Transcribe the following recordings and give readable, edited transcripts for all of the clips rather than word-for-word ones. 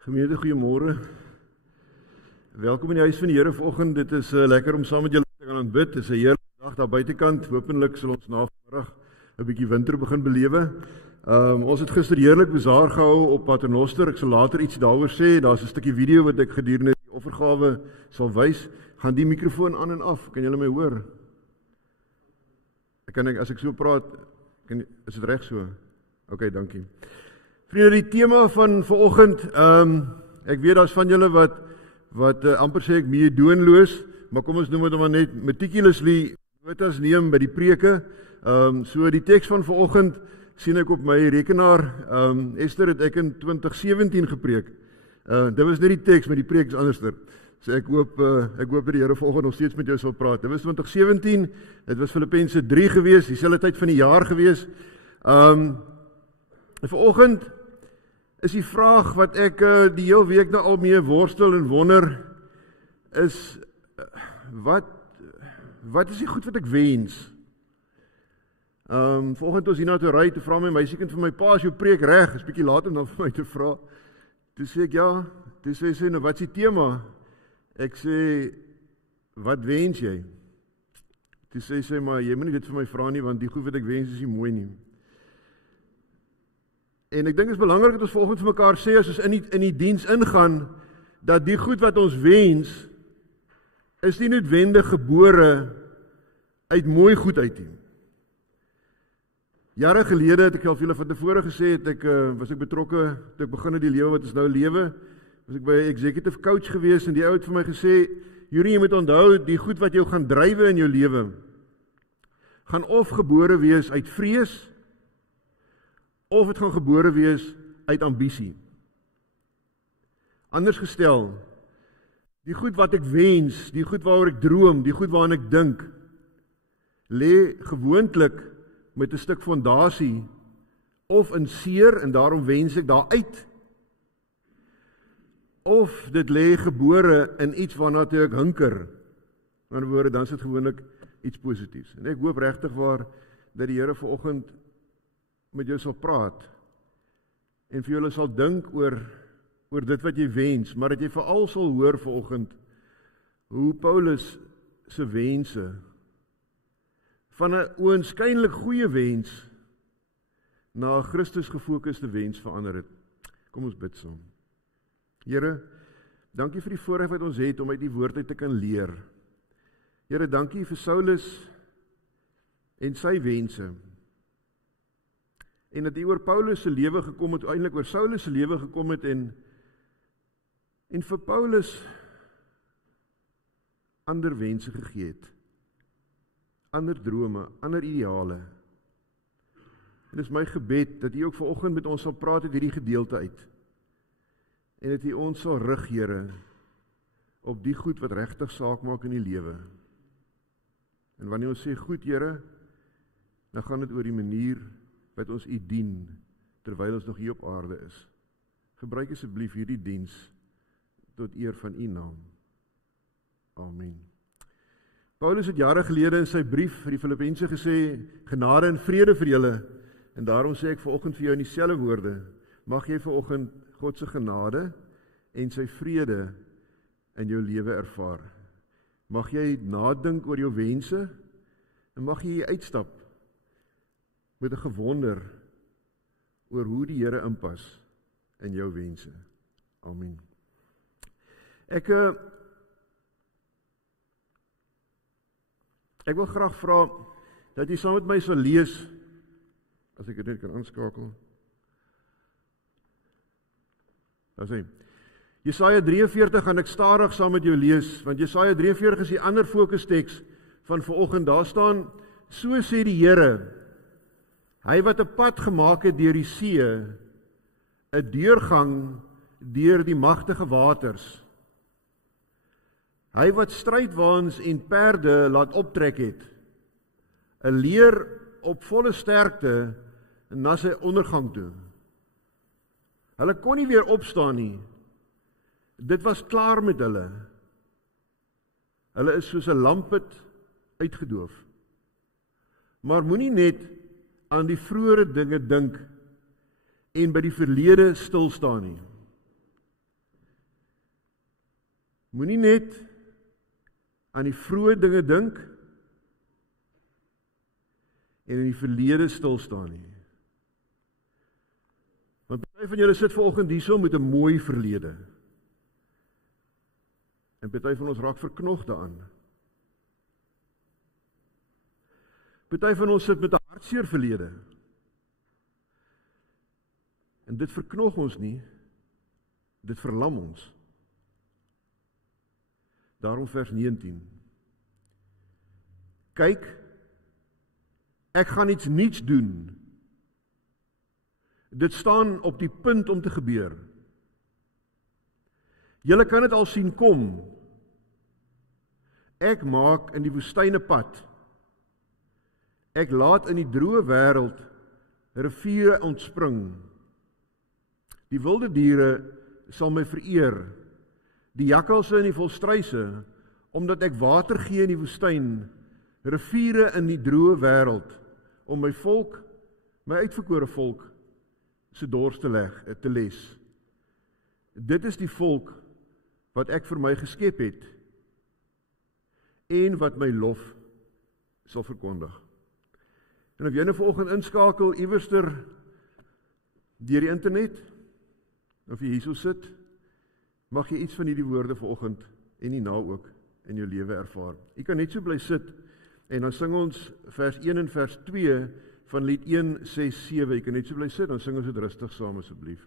Gemeente, goeiemôre. Welkom in die huis van die Here vanoggend. Dit is lekker om saam met julle te gaan aanbid. Dit is 'n heerlike dag daar buitekant. Hopelik sal ons na vanmiddag 'n bietjie winter begin belewe. Ons het gister heerlik bazaar gehou op Paternoster. Ek sal later iets daaroor sê. Daar's 'n stukkie video wat ek gedurende die offergawe sal wys. Gaan die mikrofoon aan en af. Kan julle my hoor? As ek so praat, is dit reg so? OK, dankie. Vriende, die tema van vanoggend, ek weet daar's van julle wat amper sê ek meedoenloos, maar kom ons noem dit maar net meticulously notas neem by die preke. So die teks van vanoggend sien ek op my rekenaar. Esther het ek in 2017 gepreek. Dit was net die teks, maar die preek is anderster. So ek hoop dat die Here vanoggend nog steeds met jou sal praat. Dit was 2017, dit was Filippense 3 gewees, dieselfde tyd van die jaar gewees. Vanoggend is die vraag wat ek die hele week nou al mee worstel en wonder, is wat is die goed wat ek wens? Vanoggend ons hier na toe ry, toe vra my meisiekind vir my, pa, is jou preek reg? Is bietjie laat om dan vir my te vra. Toe sê ek ja, toe sê sy, nou wat is die tema? Ek sê, wat wens jy? Toe sê sy, maar jy moet nie dit vir my vra nie, want die goed wat ek wens is nie mooi nie. En ek dink dit is belangrik dat ons vanoggend vir mekaar sê, as ons in die diens ingaan, dat die goed wat ons wens, is nie noodwendig gebore uit mooi goed uit nie. Jare gelede het ek al vir julle van tevore gesê, was ek betrokke, toe ek begin in die lewe wat ons nou lewe, was ek by 'n executive coach gewees, en die ou het vir my gesê, Juri, jy moet onthou, die goed wat jou gaan drywe in jou lewe, gaan of gebore wees uit vrees, of het gaan gebore wees uit ambisie. Anders gestel, die goed wat ek wens, die goed waaroor ek droom, die goed waaraan ek dink, lê gewoonlik met 'n stuk fondasie, of in seer, en daarom wens ek daar uit, of dit lê gebore in iets waarna toe ek hinker. In ander woorde, dan is dit gewoonlik iets positiefs. En ek hoop regtig waar dat die Here vanoggend met jou sal praat, en vir julle sal dink oor dit wat jy wens, maar dat jy veral sal hoor vanoggend, hoe Paulus se wense, van 'n oënskynlik goeie wens, na 'n Christus gefokuste wens verander het. Kom ons bid saam. Here, dankie vir die voorreg wat ons het, om uit die woord uit te kan leer. Here, dankie vir Saulus, en sy wense, en dat hy oor Paulus se lewe gekom het, eintlik oor Saulus se lewe gekom het, en vir Paulus ander wense gegee het, ander drome, ander ideale. En dit is my gebed, dat hy ook vanoggend met ons sal praat uit hierdie gedeelte uit, en dat hy ons sal rig, Here, op die goed wat regtig saak maak in die lewe. En wanneer ons sê goed, Here, dan gaan dit oor die manier wat ons U dien, terwyl ons nog hier op aarde is. Gebruik asseblief hierdie diens tot eer van U naam. Amen. Paulus het jare gelede in sy brief vir die Filippense gesê, genade en vrede vir julle, en daarom sê ek vanoggend vir jou in dieselfde woorde, mag jy vanoggend God se genade en sy vrede in jou lewe ervaar. Mag jy nadink oor jou wense, en mag jy uitstap met 'n gewonder oor hoe die Here inpas in jou wense. Amen. Ek wil graag vra dat jy saam met my sal lees, as ek dit net kan aanskakel. Daar sê, Jesaja 43 gaan ek stadig saam met jou lees, want Jesaja 43 is die ander fokusteks van vanoggend. Daar staan, so sê die Here, hy wat 'n pad gemaak het deur die see, 'n deurgang deur die magtige waters. Hy wat strydwaans en perde laat optrek het, 'n leer op volle sterkte na sy ondergang toe. Hulle kon nie weer opstaan nie. Dit was klaar met hulle. Hulle is soos 'n lampet uitgedoof. Maar moenie net aan die vroeëre dinge dink en by die verlede stil staan nie. Moenie net aan die vroeë dinge dink en in die verlede stil staan nie. Want party van julle sit vanoggend hierso met 'n mooi verlede. En party van ons raak verknog daaraan. Party van ons sit met 'n hartseer verlede. En dit verknog ons nie, dit verlam ons. Daarom vers 19. Kyk, ek gaan iets nuuts doen. Dit staan op die punt om te gebeur. Julle kan dit al sien kom. Ek maak in die woestyn 'n pad. Ek laat in die droë wêreld riviere ontspring. Die wilde diere sal my vereer, die jakkalse en die volstruise, omdat ek water gee in die woestyn, riviere in die droë wêreld, om my volk, my uitverkore volk, se dors te les. Dit is die volk wat ek vir my geskep het, en wat my lof sal verkondig. En of jy nou vanoggend inskakel, iewerster deur die internet, of jy hierso sit, mag jy iets van hierdie woorde vanoggend en hierna ook in jou lewe ervaar. Jy kan net so bly sit en dan sing ons vers 1 en vers 2 van lied 167. Jy kan net so bly sit, dan sing ons dit rustig saam asseblief.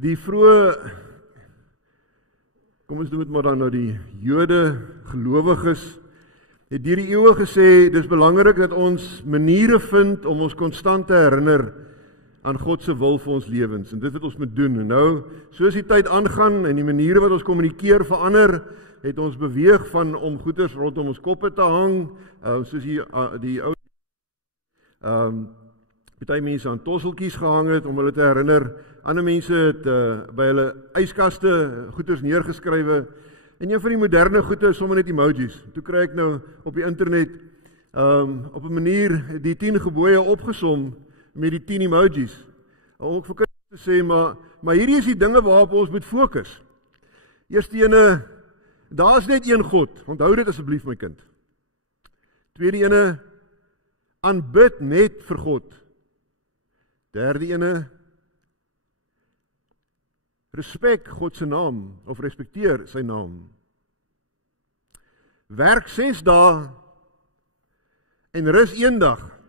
Die vroeë, kom ons noem dit maar dan nou die Jode gelowiges, het deur die eeue gesê, dis belangrik dat ons maniere vind om ons konstant te herinner aan God se wil vir ons lewens. En dit wat ons moet doen. En nou, soos die tyd aangaan en die maniere wat ons kommunikeer verander, het ons beweeg van om goeders rondom ons koppe te hang, soos die ou party mense aan tosseltjies gehang het om hulle te herinner. Ander mense het by hulle yskaste goeders neergeskrywe. En een van die moderne goede is sommer net emojis. Toe kry ek nou op die internet op 'n manier die 10 gebooie opgesom met die 10 emojis. Om ook vir kinders te sê, maar hierdie is die dinge waarop ons moet fokus. Eerste ene, daar is net een God. Onthou dit asseblief my kind. Tweede ene, aanbid net vir God. Derde ene, respek God se naam, of respekteer sy naam. Werk 6 dae en rus 1 dag.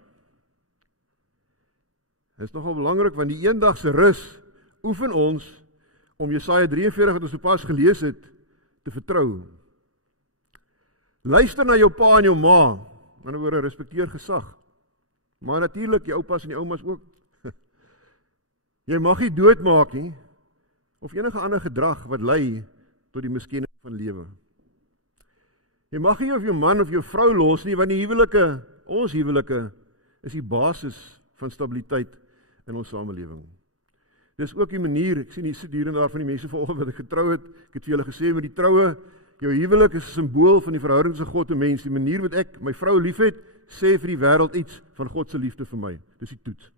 Dit is nogal belangrik, want die eendagse rus oefen ons om Jesaja 43 wat ons sopas gelees het, te vertrou. Luister na jou pa en jou ma, aan die ander woorde, respekteer gesag. Maar natuurlik, die oupas en die oumas ook. Jy mag nie doodmaak nie, of enige ander gedrag wat lei tot die miskenning van lewe. Jy mag nie of jou man of jou vrou los nie, want die huwelike, ons huwelike, is die basis van stabiliteit in ons samelewing. Dis ook die manier, ek sien hier sit hier en daar van die mense vanoggend wat ek getrou het, ek het vir julle gesê met die troue, jou huwelik is 'n simbool van die verhouding tussen God en mens. Die manier wat ek my vrou liefhet, sê vir die wêreld iets van God se liefde vir my. Dis die toets.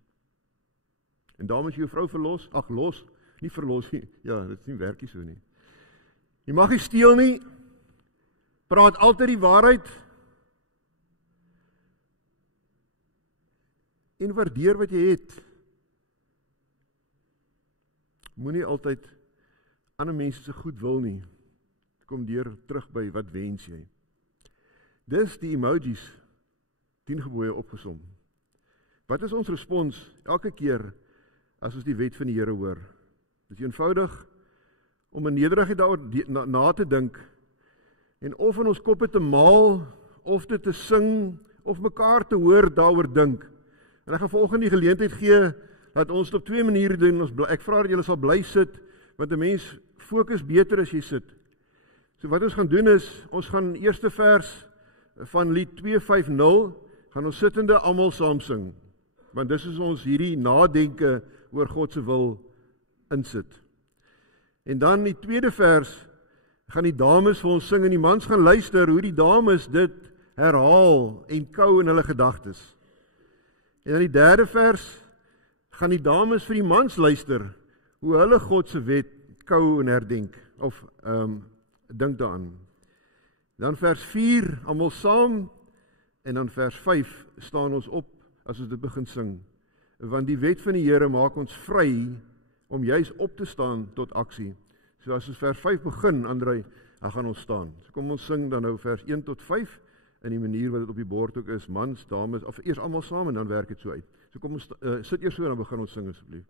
En daarom as jy jou vrou verlos, los, nie verlos nie. Ja, dit is nie werk nie so nie. Jy mag nie steel nie. Praat altyd die waarheid. En waardeer wat jy het. Moenie altyd ander mense se goed wil nie. Kom deur terug by wat wens jy. Dis die emojis 10 gebooie opgesom. Wat is ons respons elke keer as ons die wet van die Here hoor? Dit is eenvoudig om in nederigheid daaroor na te dink en of in ons koppe te maal, of dit te sing, of mekaar te hoor daaroor dink. En ek gaan vanoggend die geleentheid gee dat ons dit op 2 maniere doen. Ek vra dat julle sal bly sit, want 'n mens fokus beter as jy sit. So wat ons gaan doen is, ons gaan eerste vers van lied 250, gaan ons sittende almal saam sing. Want dis is ons hierdie nadenke oor God se wil insit. En dan die tweede vers, gaan die dames vir ons sing en die mans gaan luister hoe die dames dit herhaal en kou in hulle gedagtes. En dan die derde vers, gaan die dames vir die mans luister hoe hulle God se wet kou en herdenk, of dink daaraan. Dan vers 4, almal saam, en dan vers 5, staan ons op as ons dit begin sing. Want die wet van die Here maak ons vry om juis op te staan tot aksie. So as ons vers 5 begin, Andrei, dan gaan ons staan. So kom ons sing dan nou vers 1 tot 5, in die manier wat dit op die bord ook is, mans, dames, of eers almal saam en dan werk dit so uit. So kom ons sit eers so en dan begin ons sing asseblief.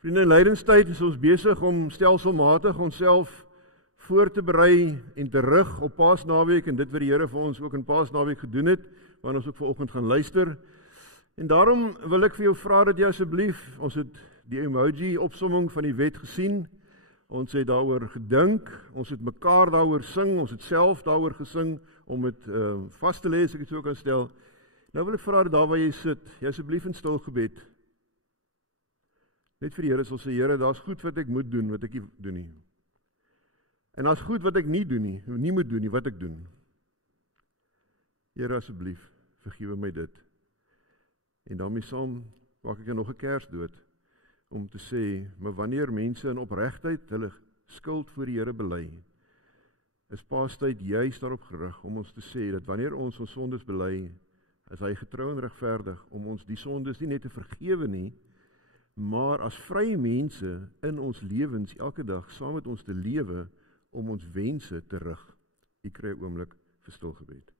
Vriende, in lydenstyd is ons besig om stelselmatig onsself voor te berei en te rig op Paasnaweek en dit wat die Here vir ons ook in Paasnaweek gedoen het, waarna ons ook vanoggend gaan luister. En daarom wil ek vir jou vra dat jy asseblief, ons het die emoji opsomming van die wet gesien, Ons het daaroor gedink, ons het mekaar daaroor sing, ons het self daaroor gesing, om het vas te lê, as ek het so kan stel. Nou wil ek vra daar waar jy sit, jy asseblief in stil gebed. Net vir die Here sal sê, Here, daar's goed wat ek moet doen, wat ek nie doen nie. En daar's goed wat ek nie doen nie moet doen nie, wat ek doen. Here, asseblief, vergewe my dit. En daarmee saam maak ek nog 'n kers dood, om te sê, maar wanneer mense in opregtheid hulle skuld voor die Here bely, is Paastyd juist daarop gerig om ons te sê, dat wanneer ons sondes bely, is hy getrou en regverdig om ons die sondes nie net te vergewe nie, maar as vrye mense in ons lewens elke dag saam met ons te lewe, om ons wense te rig. Ek kry 'n oomblik vir stil gebed.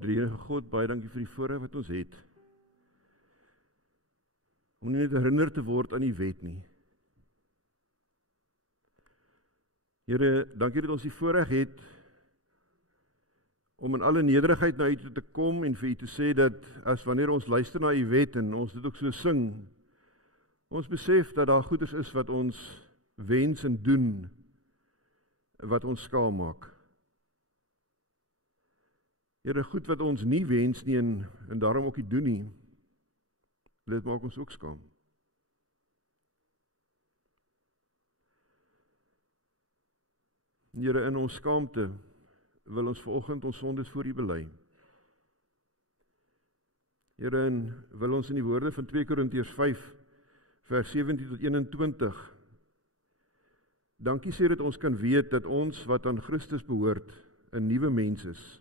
Drie God, baie dankie vir die voorreg wat ons het, om nie net herinner te word aan die wet nie. Here, dankie dat ons die voorreg het, om in alle nederigheid na U toe te kom, en vir U te sê dat, as wanneer ons luister na U wet, en ons dit ook so sing, ons besef dat daar goeders is wat ons wens en doen, wat ons skaam maak. Here, goed wat ons nie wens nie en daarom ook nie doen nie, dit maak ons ook skaam. Here, in ons skaamte wil ons vanoggend ons sondes voor U bely. Here, en wil ons in die woorde van 2 Korintiërs 5 vers 17 tot 21 dankie sê dat ons kan weet dat ons wat aan Christus behoort 'n nuwe mens is.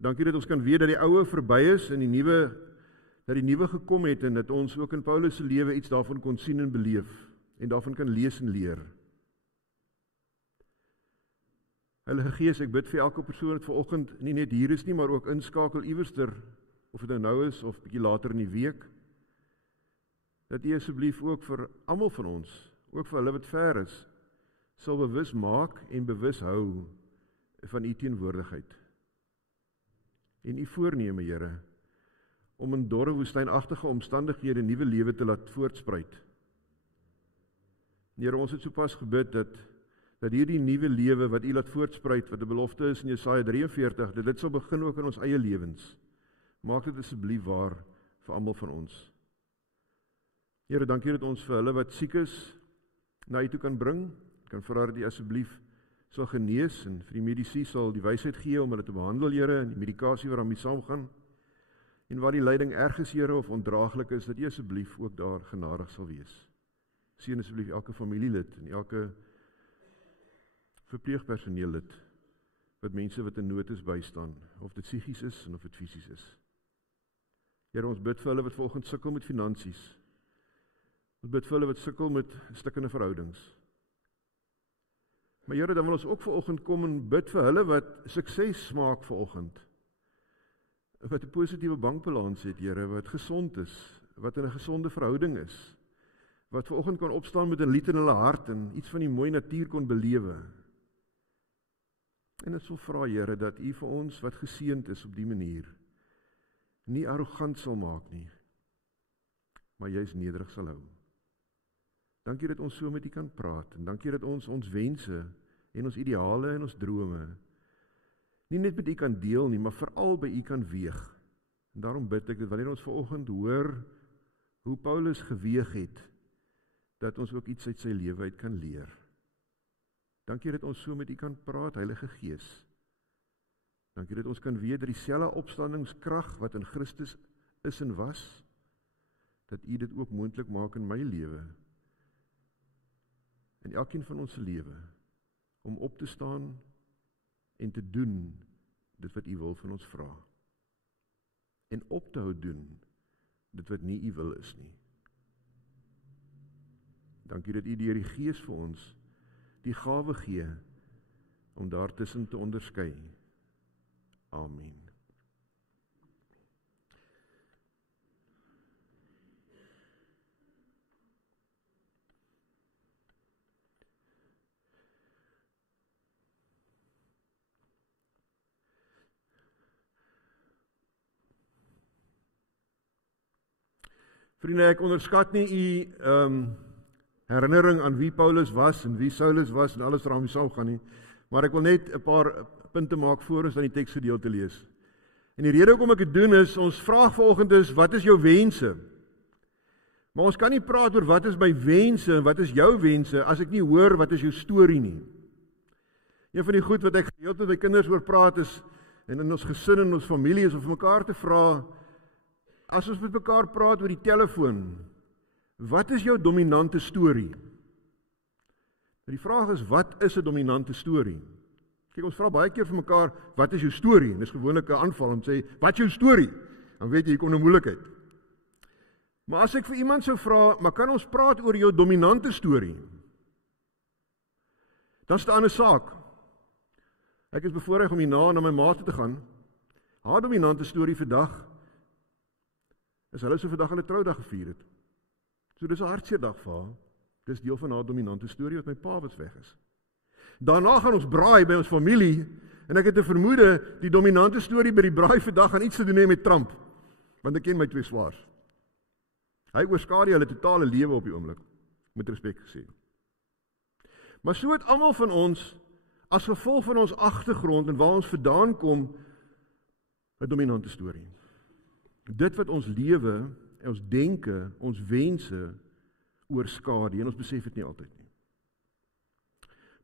Dankie dat ons kan weet dat die ou verby is en dat die nuwe gekom het en dat ons ook in Paulus se lewe iets daarvan kon sien en beleef en daarvan kan lees en leer. Heilige Gees, ek bid vir elke persoon wat vanoggend nie net hier is nie, maar ook inskakel iewerster, of dit nou is of bietjie later in die week, dat U asseblief ook vir almal van ons, ook vir hulle wat ver is, sal bewus maak en bewus hou van U teenwoordigheid. En U voorneme, Here, om in dorre woestynagtige omstandighede 'n nuwe lewe te laat voortspruit. Here, ons het sopas gebid dat hierdie nuwe lewe wat U laat voortspruit, wat 'n belofte is in Jesaja 43, dat dit sal begin ook in ons eie lewens. Maak dit asseblief waar vir almal van ons. Here, dankie dat ons vir hulle wat siek is, na U toe kan bring. Kan vra dat U asseblief sal genees en vir die mediese sal die wysheid gee om hulle te behandel, Here, en die medikasie wat daarmee saamgaan. En waar die lyding erg is, Here, of ondraaglik is, dat U asseblief ook daar genadig sal wees. Seën asseblief elke familielid en elke verpleegpersoneellid wat mense wat in nood is bystaan, of dit psigies is en of dit fisies is. Here, ons bid vir hulle wat vanoggend sukkel met finansies. Ons bid vir hulle wat sukkel met stikkende verhoudings. Maar Here, dan wil ons ook vanoggend kom en bid vir hulle wat sukses smaak vanoggend. Wat 'n positiewe bankbalans het, Here, wat gesond is, wat in 'n gesonde verhouding is, wat vanoggend kan opstaan met 'n lied in hulle hart en iets van die mooi natuur kon belewe. En ek sal vra, Here, dat U vir ons wat geseënd is op die manier, nie arrogant sal maak nie, maar juist nederig sal hou. Dankie dat ons so met U kan praat, en dankie dat ons wense en ons ideale en ons drome nie net met U kan deel nie, maar veral by U kan weeg. En daarom bid ek dat wanneer ons vanoggend hoor hoe Paulus geweeg het, dat ons ook iets uit sy lewe uit kan leer. Dankie dat ons so met U kan praat, Heilige Gees. Dankie dat ons kan weet dat dieselfde opstandingskrag wat in Christus is en was, dat U dit ook moontlik maak in my lewe, en elkeen van ons se lewe, om op te staan en te doen dit wat U wil van ons vra. En op te hou doen dit wat nie U wil is nie. Dankie dat U deur die Gees vir ons die gawe gee om daartussen te onderskei. Amen. Vriende, ek onderskat nie U herinnering aan wie Paulus was en wie Saulus was en alles waarmee saamgaan nie, maar ek wil net 'n paar punte maak voor ons dan die teksgedeelte lees. En die rede hoekom ek dit doen is, ons vraag vanoggend is, wat is jou wense? Maar ons kan nie praat oor wat is my wense en wat is jou wense, as ek nie hoor wat is jou storie nie. Een van die goed wat ek gereeld met my kinders oor praat is, en in ons gesin en ons familie is, om vir mekaar te vra, as ons met mekaar praat oor die telefoon, wat is jou dominante storie? Die vraag is, wat is 'n dominante storie? Kyk, ons vra baie keer vir mekaar, wat is jou storie? En dis gewoonlik 'n aanval om sê, wat is jou storie? Dan weet jy, hier kom 'n moeilikheid. Maar as ek vir iemand sou vra, maar kan ons praat oor jou dominante storie? Dan staan 'n saak. Ek is bevoorreg om hierna na my ma toe te gaan. Haar dominante storie vandag is hulle so vandag hulle troudag gevier het. So dis 'n hartseer dag vir haar. Dis deel van haar dominante storie wat my pa was weg is. Daarna gaan ons braai by ons familie en ek het 'n vermoede die dominante storie by die braai vandag gaan iets te doen hê met Trump. Want ek ken my twee swaars. Hy oorskadu hulle totale lewe op die oomblik, met respek gesê. Maar so het almal van ons as gevolg van ons agtergrond en waar ons vandaan kom 'n dominante storie. Dit wat ons lewe, ons denke, ons wense oorskadu en ons besef dit nie altyd nie.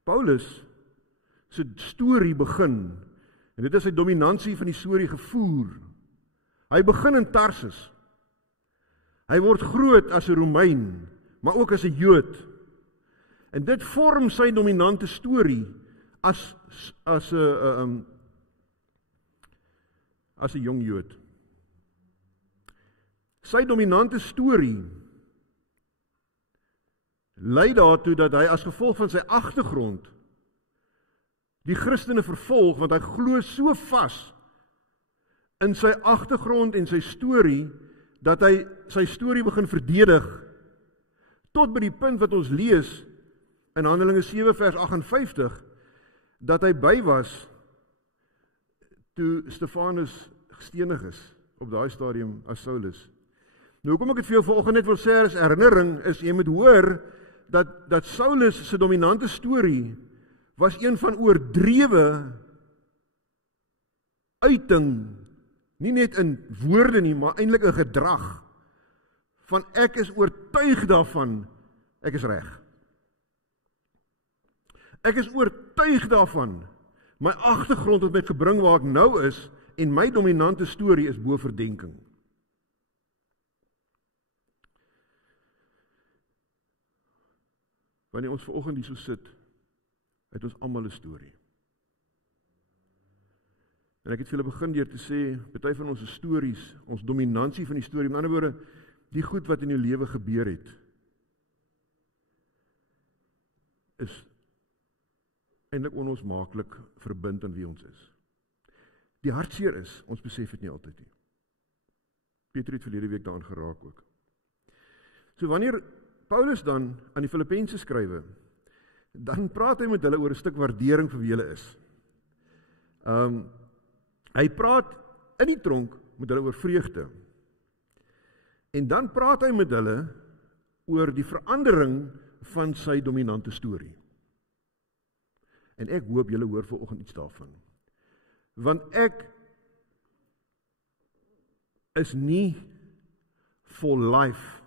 Paulus se storie begin, en dit is sy dominansie van die storie gevoer. Hy begin in Tarsus. Hy word groot as 'n Romein, maar ook as 'n Jood. En dit vorm sy dominante storie as 'n jong Jood. Sy dominante storie lei daartoe dat hy as gevolg van sy agtergrond die Christene vervolg, want hy glo so vas in sy agtergrond en sy storie, dat hy sy storie begin verdedig, tot by die punt wat ons lees in Handelinge 7 vers 58, dat hy by was toe Stefanus gestenig is, op daai stadium as Saulus. Nou, hoekom ek dit vir jou vanoggend net wil sê as herinnering, is jy moet hoor, dat Saulus se dominante storie was een van oordrewe uiting, nie net in woorde nie, maar eintlik 'n gedrag, van ek is oortuig daarvan, ek is reg. Ek is oortuig daarvan, my agtergrond het my gebring waar ek nou is, en my dominante storie is bo verdenking. Wanneer ons vanoggend hier so sit, het ons almal 'n storie. En ek het vir julle begin deur te sê, party van ons stories, ons dominansie van die storie, met ander woorde, die goed wat in jou lewe gebeur het, is eintlik onlosmaaklik verbind aan wie ons is. Die hartseer is, ons besef dit nie altyd nie. Peter het verlede week daaraan geraak ook. So wanneer Paulus dan aan die Filippense skrywe, dan praat hy met hulle oor 'n stuk waardering vir wie hulle is. Hy praat in die tronk met hulle oor vreugde. En dan praat hy met hulle oor die verandering van sy dominante storie. En ek hoop julle hoor vanoggend iets daarvan. Want ek is nie for life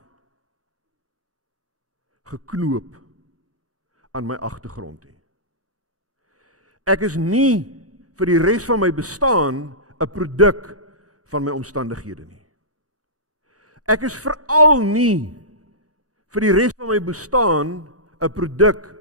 geknoop aan my agtergrond nie. Ek is nie vir die res van my bestaan 'n produk van my omstandighede nie. Ek is veral nie vir die res van my bestaan 'n produk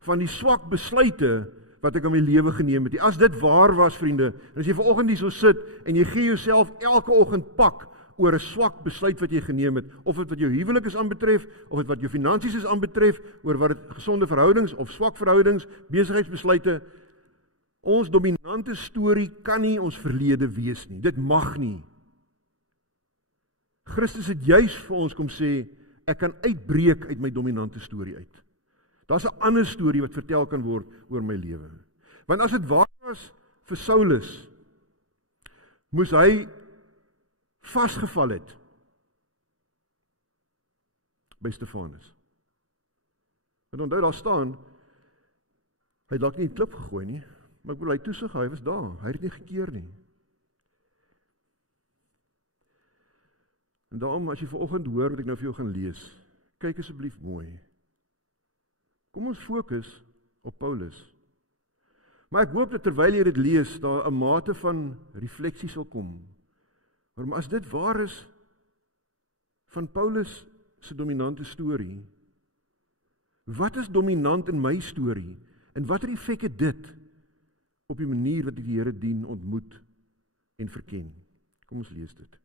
van die swak besluite wat ek in my lewe geneem het. As dit waar was, vriende, en as jy vanoggend hier so sit en jy gee jouself elke oggend pak oor 'n swak besluit wat jy geneem het, of dit wat jou huwelik is aanbetref, of dit wat jou finansies is aanbetref, oor wat dit gesonde verhoudings of swak verhoudings, besigheidsbesluite, ons dominante storie kan nie ons verlede wees nie. Dit mag nie. Christus het juis vir ons kom sê, ek kan uitbreek uit my dominante storie uit. Daar's 'n ander storie wat vertel kan word oor my lewe. Want as dit waar was vir Saulus, moes hy vasgeval het by Stefanus. En onthou daar staan, hy het dalk nie die klip gegooi nie, maar ek bedoel hy toesig, hy was daar, hy het nie gekeer nie. En daarom, as jy vanoggend hoor wat ek nou vir jou gaan lees, kyk asseblief mooi. Kom ons fokus op Paulus. Maar ek hoop dat terwyl jy dit lees, daar 'n mate van refleksie sal kom. Maar as dit waar is van Paulus se dominante storie, wat is dominant in my storie? En watter effek het dit op die manier wat ek die Here dien, ontmoet en verken? Kom ons lees dit.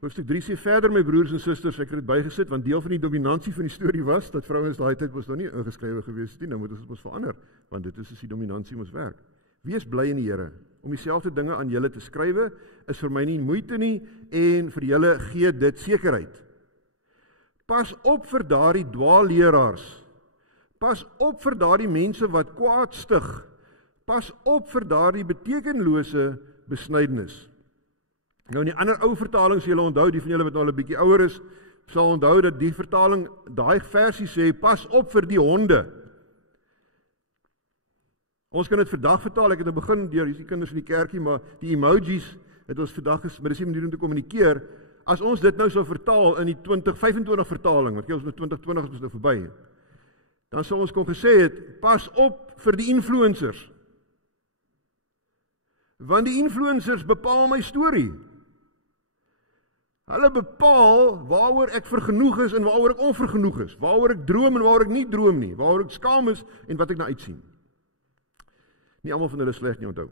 Hoofstuk 3 sê verder, my broers en susters, ek het dit bygesit, want deel van die dominansie van die storie was, dat vrouens daai tyd was nog nie ingeskrywe gewees nie, nou moet ons dit verander, want dit is die dominansie ons werk. Wees bly in die Here, om dieselfde dinge aan julle te skrywe, is vir my nie moeite nie, en vir julle gee dit sekerheid. Pas op vir daardie dwaalleraars, pas op vir daardie mense wat kwaad stig, pas op vir daardie betekenlose besnydenis. Nou in die ander ou vertalings, julle onthou, die van julle wat nou al 'n bietjie ouer is, sal onthou dat die vertaling, daai versie sê, pas op vir die honde. Ons kan dit vandag vertaal, ek het in die begin, deur die kinders in die kerkie, maar die emojis, het ons vandag, maar dis nie manier om te kommunikeer, as ons dit nou sou vertaal in die 2025 vertaling, want ons nou 2020 is nou verby, dan sou ons kon gesê het, pas op vir die influencers. Want die influencers bepaal my storie. Hulle bepaal waaroor ek vergenoeg is en waaroor ek onvergenoeg is, waaroor ek droom en waaroor ek nie droom nie, waaroor ek skaam is en wat ek na uitsien. Nie almal van hulle sleg nie, onthou.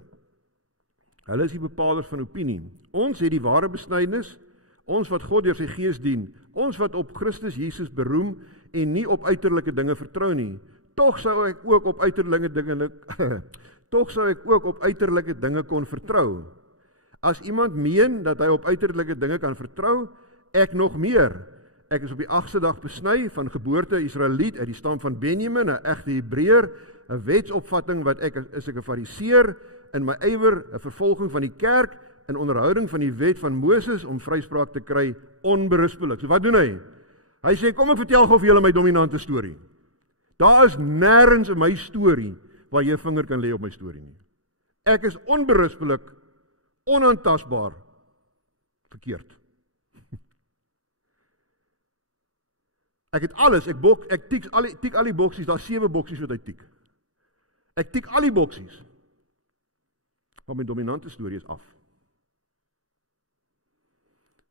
Hulle is die bepalers van opinie. Ons het die ware besnydenis, ons wat God deur sy Gees dien, ons wat op Christus Jesus beroem en nie op uiterlike dinge vertrou nie. Tog sou ek ook op uiterlike dinge kon vertrou. As iemand meen dat hy op uiterlike dinge kan vertrou, ek nog meer. Ek is op die 8ste dag besny, van geboorte Israeliet, uit die stam van Benjamin, 'n egte Hebreër, 'n wetsopvatting wat ek 'n Fariseer, in my ywer 'n vervolging van die kerk, in onderhouding van die wet van Moses om vryspraak te kry, onberispelik. So wat doen hy? Hy sê, kom ek vertel gou vir julle my dominante storie. Daar is nêrens in my storie waar jy 'n vinger kan lê op my storie nie. Ek is onberispelik, onaantastbaar, verkeerd. Ek het alles, ek tik al die boksies, daar 7 boksies wat hy tik. Ek tik al die boksies. Maar my dominante storie is af.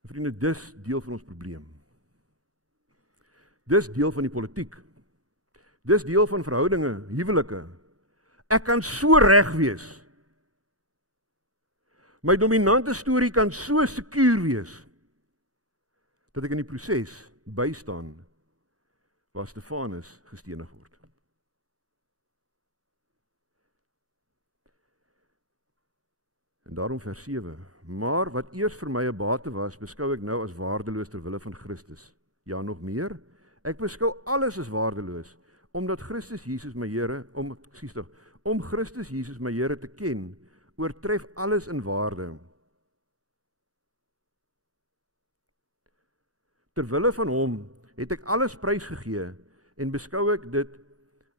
Vriende, dis deel van ons probleem. Dis deel van die politiek. Dis deel van verhoudinge, huwelike. Ek kan so reg wees. My dominante storie kan so sekuur wees, dat ek in die proses bystaan, waar Stefanus gestenig word. En daarom vers 7, maar wat eers vir my 'n bate was, beskou ek nou as waardeloos ter wille van Christus. Ja, nog meer, ek beskou alles as waardeloos, omdat Christus Jesus my Here, om Christus Jesus my Here te ken, oortref alles in waarde. Terwille van hom het ek alles prysgegee en beskou ek dit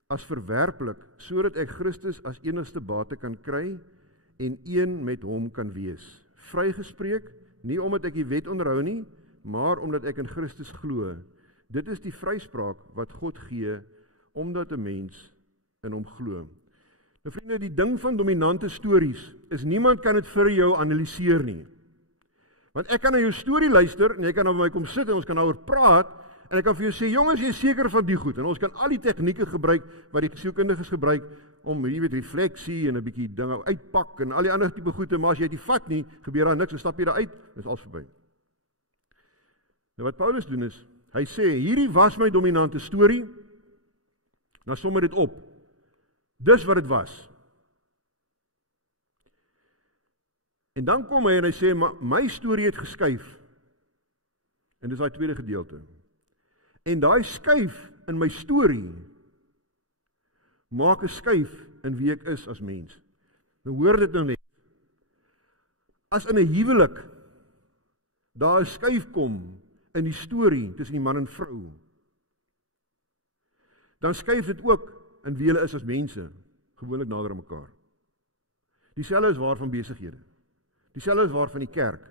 as verwerplik, sodat ek Christus as enigste bate kan kry en een met hom kan wees. Vrygespreek, nie omdat ek die wet onderhou nie, maar omdat ek in Christus glo. Dit is die vryspraak wat God gee omdat 'n mens in hom glo. Nou vriende, die ding van dominante stories is niemand kan dit vir jou analiseer nie. Want ek kan na jou storie luister en jy kan na my kom sit en ons kan daaroor praat en ek kan vir jou sê, jongens, jy is seker van die goed en ons kan al die tegnieke gebruik wat die sielkundiges gebruik om, jy weet, refleksie en 'n bietjie dinge uitpak en al die ander tipe goede, maar as jy dit vat nie, gebeur daar niks, so stap jy daar uit, dis alles verby. Nou wat Paulus doen is, hy sê, hierdie was my dominante storie, nou som dit op. Dis wat dit was. En dan kom hy en hy sê, my storie het geskuif. En dis daai tweede gedeelte. En daai skuif in my storie maak 'n skuif in wie ek is as mens. Nou hoor dit nou net. As in 'n huwelik daar 'n skuif kom in die storie tussen die man en vrou, dan skuif dit ook in wie hulle is as mense, gewoonlik nader aan mekaar. Dieselfde is waar van besighede. Dieselfde is waar van die kerk.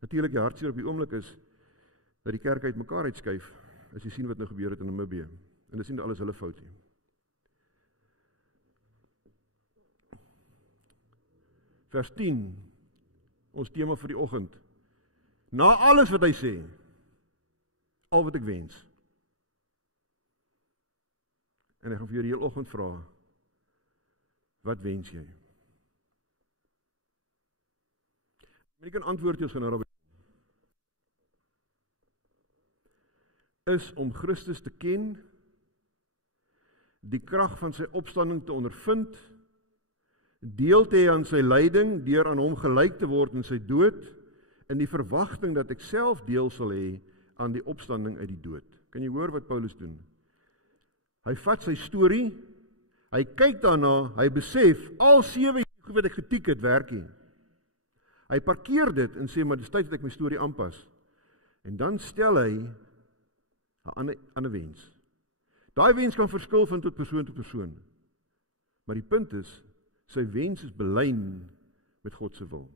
Natuurlik die hartseer op die oomblik is dat die kerk uit mekaar uitskuif, as jy sien wat nou gebeur het in Namibië. En dis nie alles hulle fout nie. Vers 10, ons tema vir die oggend. Na alles wat hy sê, al wat ek wens. En ek gaan vir jou die hele oggend vra, wat wens jy? Maar jy kan antwoord jy gaan daarop. Is om Christus te ken, die krag van sy opstanding te ondervind, deel te hê aan sy lyding, deur aan hom gelyk te word in sy dood, in die verwagting dat ek self deel sal hê aan die opstanding uit die dood. Kan jy hoor wat Paulus doen? Hy vat sy storie, hy kyk daarna, hy besef, al 7 goed wat ek getiek het, werk nie. Hy parkeer dit en sê, maar dis tyd dat ek my storie aanpas. En dan stel hy 'n ander wens. Daai wens kan verskil van tot persoon. Maar die punt is, sy wens is belyn met God se wil.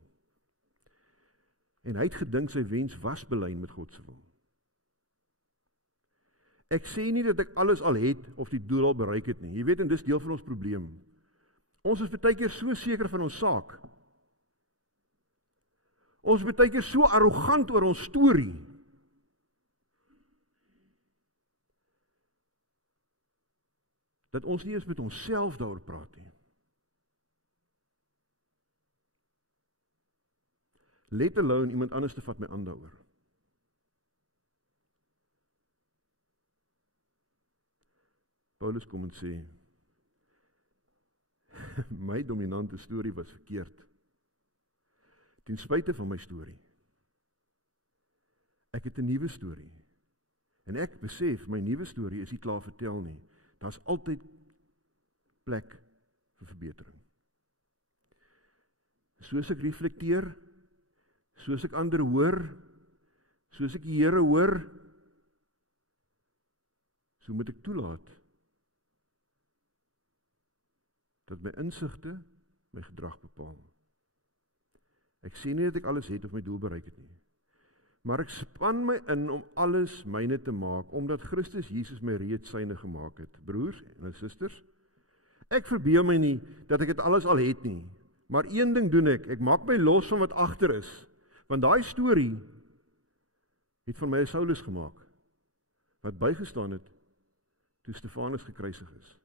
En hy het gedink sy wens was belyn met God se wil. Ek sê nie dat ek alles al het of die doel al bereik het nie. Jy weet, en dis deel van ons probleem. Ons is baie keer so seker van ons saak. Ons is baie keer so arrogant oor ons storie. Dat ons nie eens met onsself daaroor praat nie. Let alone iemand anders te vat my aan daaroor. Paulus kom en sê, my dominante storie was verkeerd. Ten spyte van my storie. Ek het 'n nuwe storie. En ek besef, my nuwe storie is nie klaar vertel nie. Daar's altyd plek vir verbetering. Soos ek reflekteer, soos ek ander hoor, soos ek die Here hoor, so moet ek toelaat dat my insigte my gedrag bepaal. Ek sê nie dat ek alles het of my doel bereik het nie, maar ek span my in om alles myne te maak, omdat Christus Jesus my reeds syne gemaak het. Broers en susters, ek verbeel my nie dat ek dit alles al het nie, maar een ding doen ek maak my los van wat agter is, want daai storie het van my 'n Saulus gemaak, wat bygestaan het toe Stefanus gekruisig is.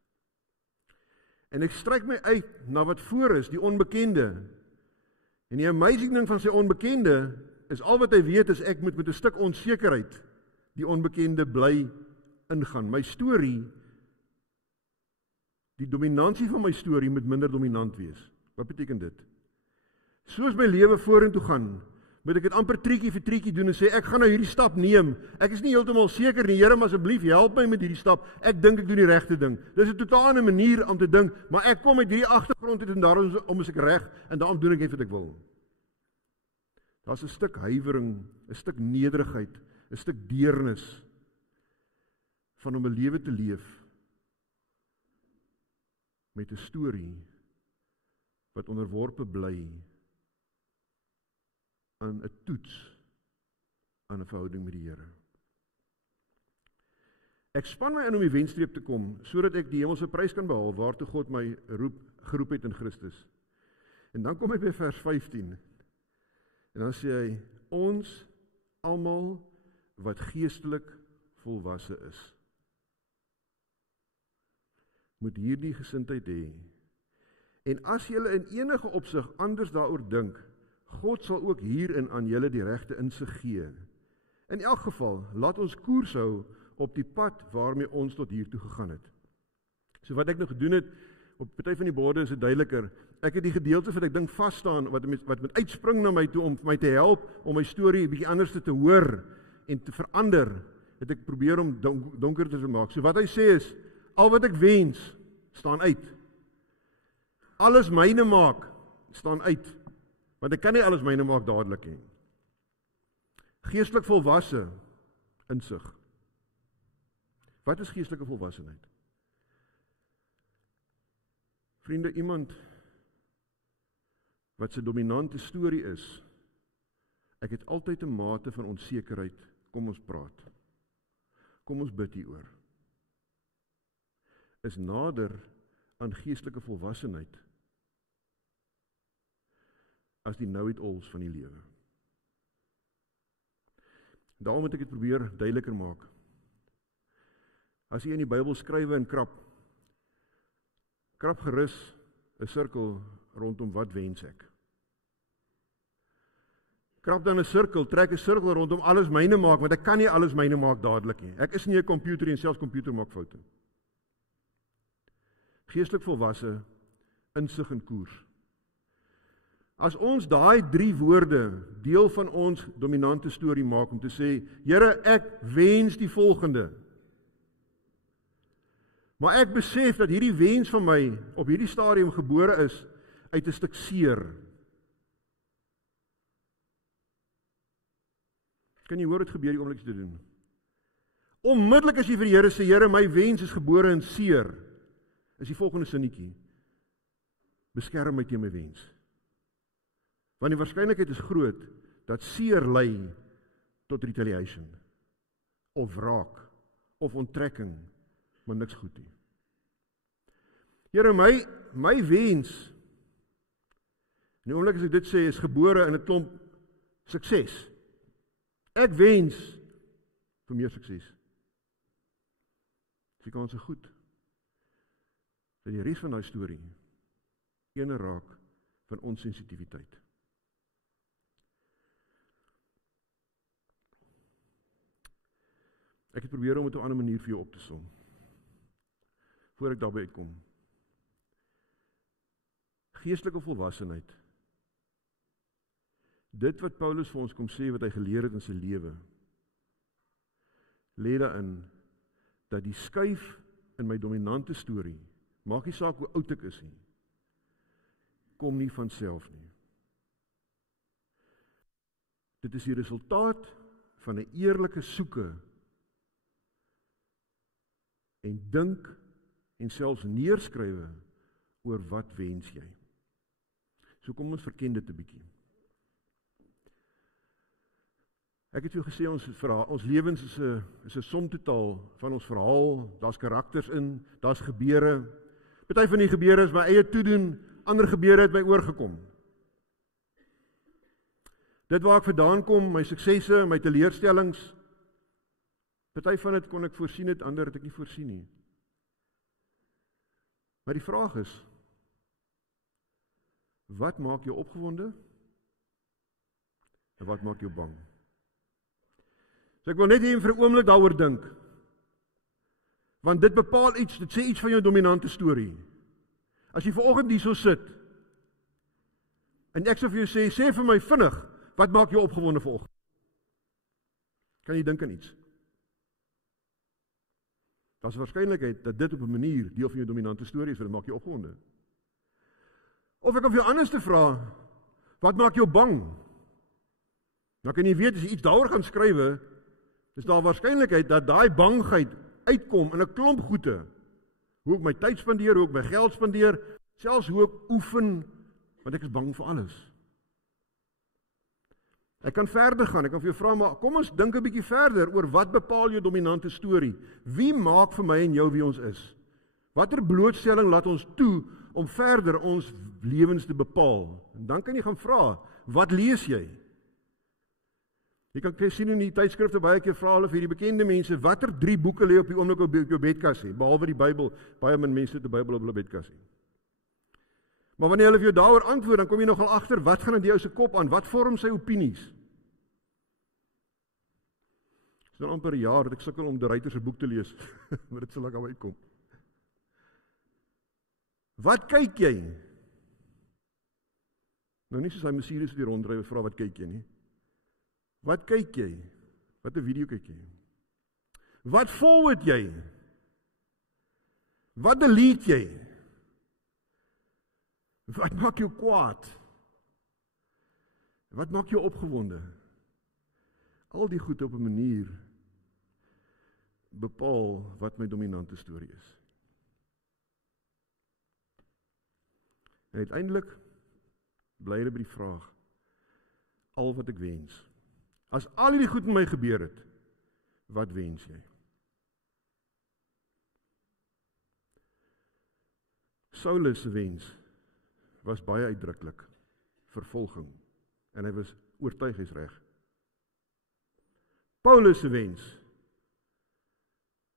En ek stryk my uit na wat voor is, die onbekende. En die amazing ding van sy onbekende is al wat hy weet is ek moet met 'n stuk onsekerheid die onbekende bly ingaan. My storie, die dominansie van my storie moet minder dominant wees. Wat beteken dit? Soos my lewe vorentoe gaan, moet ek dit amper triekie vir triekie doen en sê ek gaan nou hierdie stap neem. Ek is nie heeltemal seker nie, Here, maar asseblief help my met hierdie stap. Ek dink ek doen die regte ding. Dis 'n totaal 'n manier om te dink, maar ek kom uit hierdie agtergrond uit en daarom is ek reg en daarom doen ek net wat ek wil. Daar's 'n stuk huiwering, 'n stuk nederigheid, 'n stuk deernis van om 'n lewe te leef met 'n storie wat onderworpe bly aan 'n toets aan 'n verhouding met die Here. Ek span my in om die wenstreep te kom, sodat ek die hemelse prys kan behaal, waartoe God my geroep het in Christus. En dan kom hy by vers 15, en dan sê hy, ons almal wat geestelik volwasse is, moet hierdie gesindheid hê. En as julle in enige opsig anders daaroor dink, God sal ook hierin aan julle die regte insig gee. In elk geval, laat ons koers hou op die pad waarmee ons tot hiertoe gegaan het. So wat ek nou gedoen het, op party van die borde is dit duideliker, ek het die gedeeltes wat ek dink vasstaan, wat met uitspring na my toe, om my te help, om my storie 'n bietjie anders te hoor, en te verander, het ek probeer om donker te maak. So wat hy sê is, al wat ek wens, staan uit. Alles myne maak, staan uit. Want ek kan nie alles myne maak dadelik hê. Geestelik volwasse, insig. Wat is geestelike volwassenheid? Vriende, iemand wat sy dominante storie is, ek het altyd 'n mate van onsekerheid, kom ons praat. Kom ons bid hieroor. Is nader aan geestelike volwassenheid as die know-it-alls van die lewe. Daarom moet ek dit probeer duideliker maak. As jy in die Bybel skrywe en krap gerus 'n sirkel rondom wat wens ek. Krap dan 'n sirkel, trek 'n sirkel rondom alles myne maak, want ek kan nie alles myne maak dadelik nie. Ek is nie 'n komputer en selfs komputer maak foute. Geestelik volwasse, insig en koers. As ons daai 3 woorde deel van ons dominante storie maak om te sê, Here, ek wens die volgende. Maar ek besef dat hierdie wens van my op hierdie stadium gebore is uit 'n stuk seer. Kan jy hoor wat gebeur die oomblik as jy dit doen? Onmiddellik as jy vir die Here sê, Here, my wens is gebore in seer, is die volgende sinnetjie, beskerm my teen my wens. Want die waarskynlikheid is groot, dat seer lei tot retaliation, of wraak, of onttrekking, maar niks goed nie. Here, my wens, in die oomblik as ek dit sê, is gebore in 'n klomp sukses. Ek wens vir meer sukses. Sy kan so goed, dat die res van die storie ene raak van onsensitiwiteit. Ek het probeer om dit op 'n ander manier vir jou op te som, voor ek daarby uitkom. Geestelike volwassenheid. Dit wat Paulus vir ons kom sê, wat hy geleer het in sy lewe, lê daarin, dat die skuif in my dominante storie, maak nie saak hoe oud ek is nie, kom nie van self nie. Dit is die resultaat van 'n eerlike soeke, en dink, en selfs neerskrywe, oor wat wens jy. So kom ons verken dit 'n bietjie. Ek het vir jou gesê, ons lewens is 'n somtotaal van ons verhaal, daar's karakters in, daar's gebeure. Party van die gebeure is my eie toedoen, ander gebeure het my oorgekom. Dit waar ek vandaan kom, my suksesse, my teleurstellings, party van dit kon ek voorsien het, ander het ek nie voorsien nie. Maar die vraag is, wat maak jou opgewonde? En wat maak jou bang? So ek wil net hier vir 'n oomblik daaroor dink. Want dit bepaal iets, dit sê iets van jou dominante storie. As jy vanoggend hierso sit, en ek sou vir jou sê vir my vinnig, wat maak jou opgewonde vanoggend? Kan jy dink aan iets? Daar's 'n waarskynlikheid dat dit op 'n manier deel van jou dominante storie is, wat maak jou opgewonde. Of ek kan vir jou anders te vra, wat maak jou bang? Nou kan jy weet, as jy iets daaroor gaan skrywe, is daar waarskynlikheid dat daai bangheid uitkom in 'n klomp goede. Hoe ek my tyd spandeer, hoe ek my geld spandeer, selfs hoe ek oefen, want ek is bang vir alles. Ek kan verder gaan, ek kan vir jou vra, maar kom ons dink 'n bietjie verder oor wat bepaal jou dominante storie? Wie maak vir my en jou wie ons is? Watter blootstelling laat ons toe om verder ons lewens te bepaal? En dan kan jy gaan vra, wat lees jy? Jy kan sien in die tydskrifte baie keer vra hulle vir hierdie bekende mense, watter 3 boeke lê op die oomblik op jou bedkassie, behalwe die Bybel, baie min mense het die Bybel op hulle bedkassie. Maar wanneer hulle vir jou daaroor antwoord, dan kom jy nogal agter, wat gaan in die ou se kop aan, wat vorm sy opinies? Dit is nou amper 'n jaar dat ek sukkel om De Ruyter se boek te lees, maar dit sal ek al uitkom. Wat kyk jy? Nou nie soos hy Mercedes die ronddryf vra wat kyk jy nie. Wat kyk jy? Wat 'n video kyk jy? Wat forward jy? Wat delete jy? Wat maak jou kwaad? Wat maak jou opgewonde? Al die goed op 'n manier bepaal wat my dominante storie is. En uiteindelik bly dit by die vraag, al wat ek wens. As al hierdie goed met my gebeur het, wat wens jy? Saulus se wens was baie uitdruklik, vervolging, en hy was oortuig hy's reg. Paulus se wens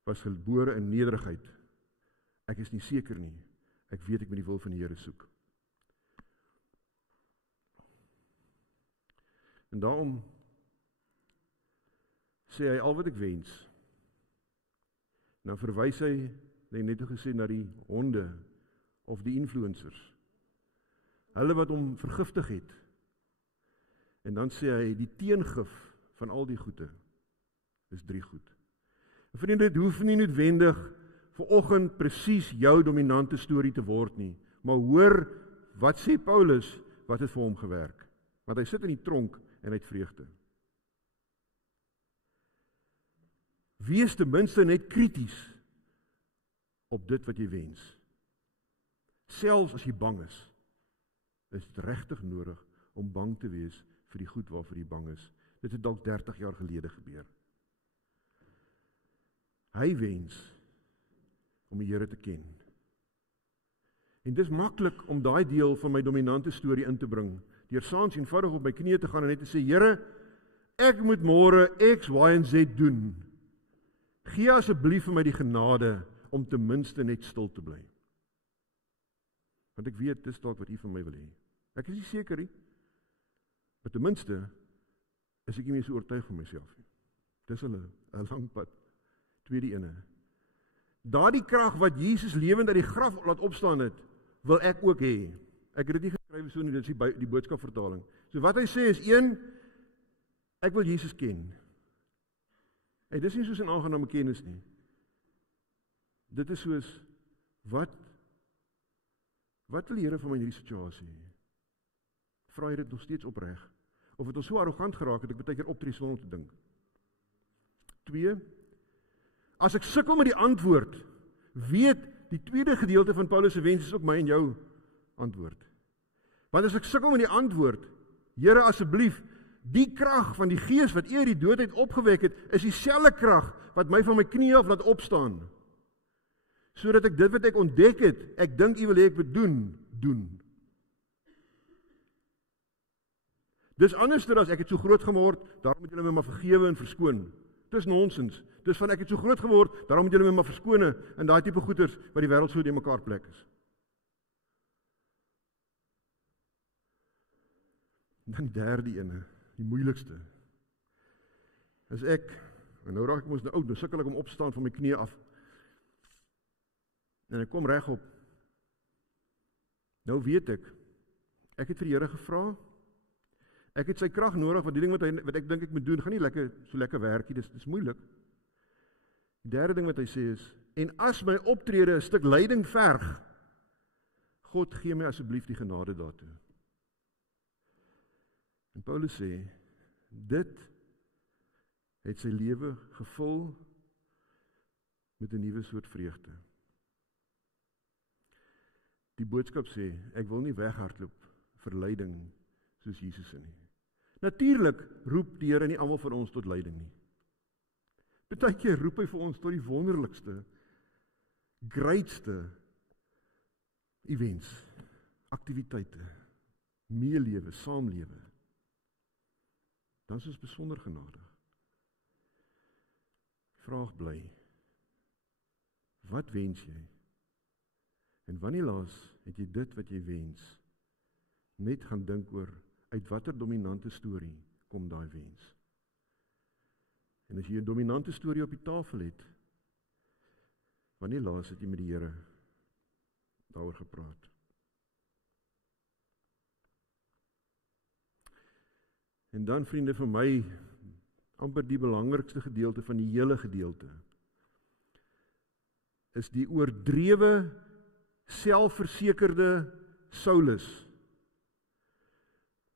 was gebore in nederigheid. Ek is nie seker nie, ek weet ek moet die wil van die Here soek. En daarom sê hy al wat ek wens. Nou verwys hy, net gesê, na die honde of die influencers. Hulle wat hom vergiftig het. En dan sê hy, die teengif van al die goede is 3 goed. En vriende, dit hoef nie noodwendig vanoggend presies jou dominante storie te word nie. Maar hoor, wat sê Paulus, wat het vir hom gewerk? Want hy sit in die tronk en hy het vreugde. Wees ten minste net krities op dit wat jy wens. Selfs as jy bang is dit regtig nodig om bang te wees vir die goed waarvoor jy bang is. Dit het dalk 30 jaar gelede gebeur. Hy wens om die Here te ken. En dis maklik om daai deel van my dominante storie in te bring, deur saans eenvoudig op my knieë te gaan en net te sê, Here, ek moet môre X, Y en Z doen. Gee asseblief vir my die genade om ten minste net stil te bly. Want ek weet, dis dalk wat U van my wil hê. Ek is nie seker nie, maar ten minste is ek nie meer so oortuig van myself nie. Dis 'n lang pad. Tweede ene. Daardie krag wat Jesus lewend uit die graf laat opstaan het, wil ek ook hê. Ek het dit nie geskryf so nie, dit is die boodskapvertaling. So wat hy sê is 1, ek wil Jesus ken. Hey, dis nie soos 'n aangename kennis nie. Dit is soos, wat wil die Here van my in hierdie situasie? Vra jy dit nog steeds opreg? Of het ons so arrogant geraak, het ek baie keer optree sonder om te dink? 2, as ek sukkel met die antwoord, weet die tweede gedeelte van Paulus se wens is ook my en jou antwoord. Want as ek sukkel met die antwoord, Here asseblief, die krag van die Gees wat U uit die doodheid opgewek het, is dieselfde krag wat my van my knieë af laat opstaan. Sodat ek dit wat ek ontdek het, ek dink U wil hê ek moet doen. Dis anderster as ek het so groot geword, daarom moet julle my maar vergewe en verskoon. Dis nonsens. Dis van ek het so groot geword, daarom moet julle my maar verskone in daai tipe goeters wat die wêreld so die mekaar plek is. En dan die derde ene, die moeilikste. As ek, en nou raak ek mos nou oud, nou sukkel ek om op te staan van my knieë af. En ek kom regop. Nou weet ek het vir die Here gevra. Ek het sy krag nodig, want die ding wat ek dink ek moet doen, gaan nie so lekker werk nie, dis moeilik. Die derde ding wat hy sê is, en as my optrede 'n stuk lyding verg, God gee my asseblief die genade daartoe. En Paulus sê, dit het sy lewe gevul met 'n nuwe soort vreugde. Die boodskap sê, ek wil nie weghardloop vir lyding soos Jesus nie. Natuurlik roep die Here nie almal van ons tot lyding nie. Partykeer roep hy vir ons tot die wonderlikste, greatste events, aktiwiteite, meelewe, saamlewe. Dan is ons besonder genadig. Vraag bly, wat wens jy? En wanneer laas het jy dit wat jy wens, net gaan dink oor, uit watter dominante storie kom daai wens? En as jy 'n dominante storie op die tafel het, wanneer laas het jy met die Here daaroor gepraat? En dan, vriende, vir my, amper die belangrikste gedeelte van die hele gedeelte, is die oordrewe, selfversekerde Saulus,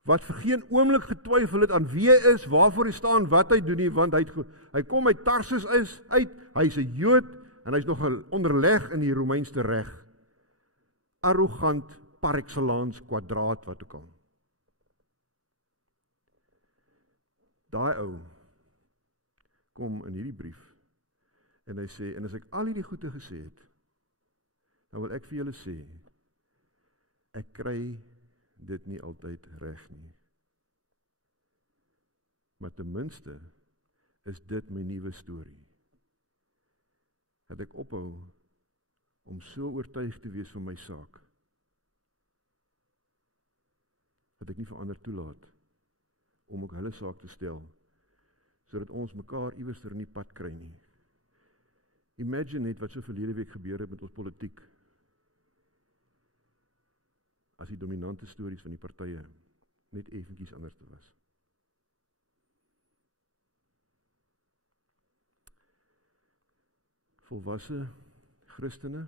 wat vir geen oomblik getwyfel het aan wie hy is, waarvoor hy staan, wat hy doen nie, want hy kom uit Tarsus uit, hy is 'n Jood, en hy is nog onderleg in die Romeinse reg. Arrogant, par excellence, kwadraat, wat ook al. Daai ou kom in hierdie brief, en hy sê, en as ek al hierdie goeie gesê het, dan wil ek vir julle sê, ek kry dit nie altyd reg nie. Maar ten minste is dit my nuwe storie. Dat ek ophou om so oortuig te wees van my saak, dat ek nie vir ander toelaat om ook hulle saak te stel, sodat ons mekaar iewers in die pad kry nie. Imagine net wat so verlede week gebeur het met ons politiek, as die dominante stories van die partye net effentjies anders te was. Volwasse Christene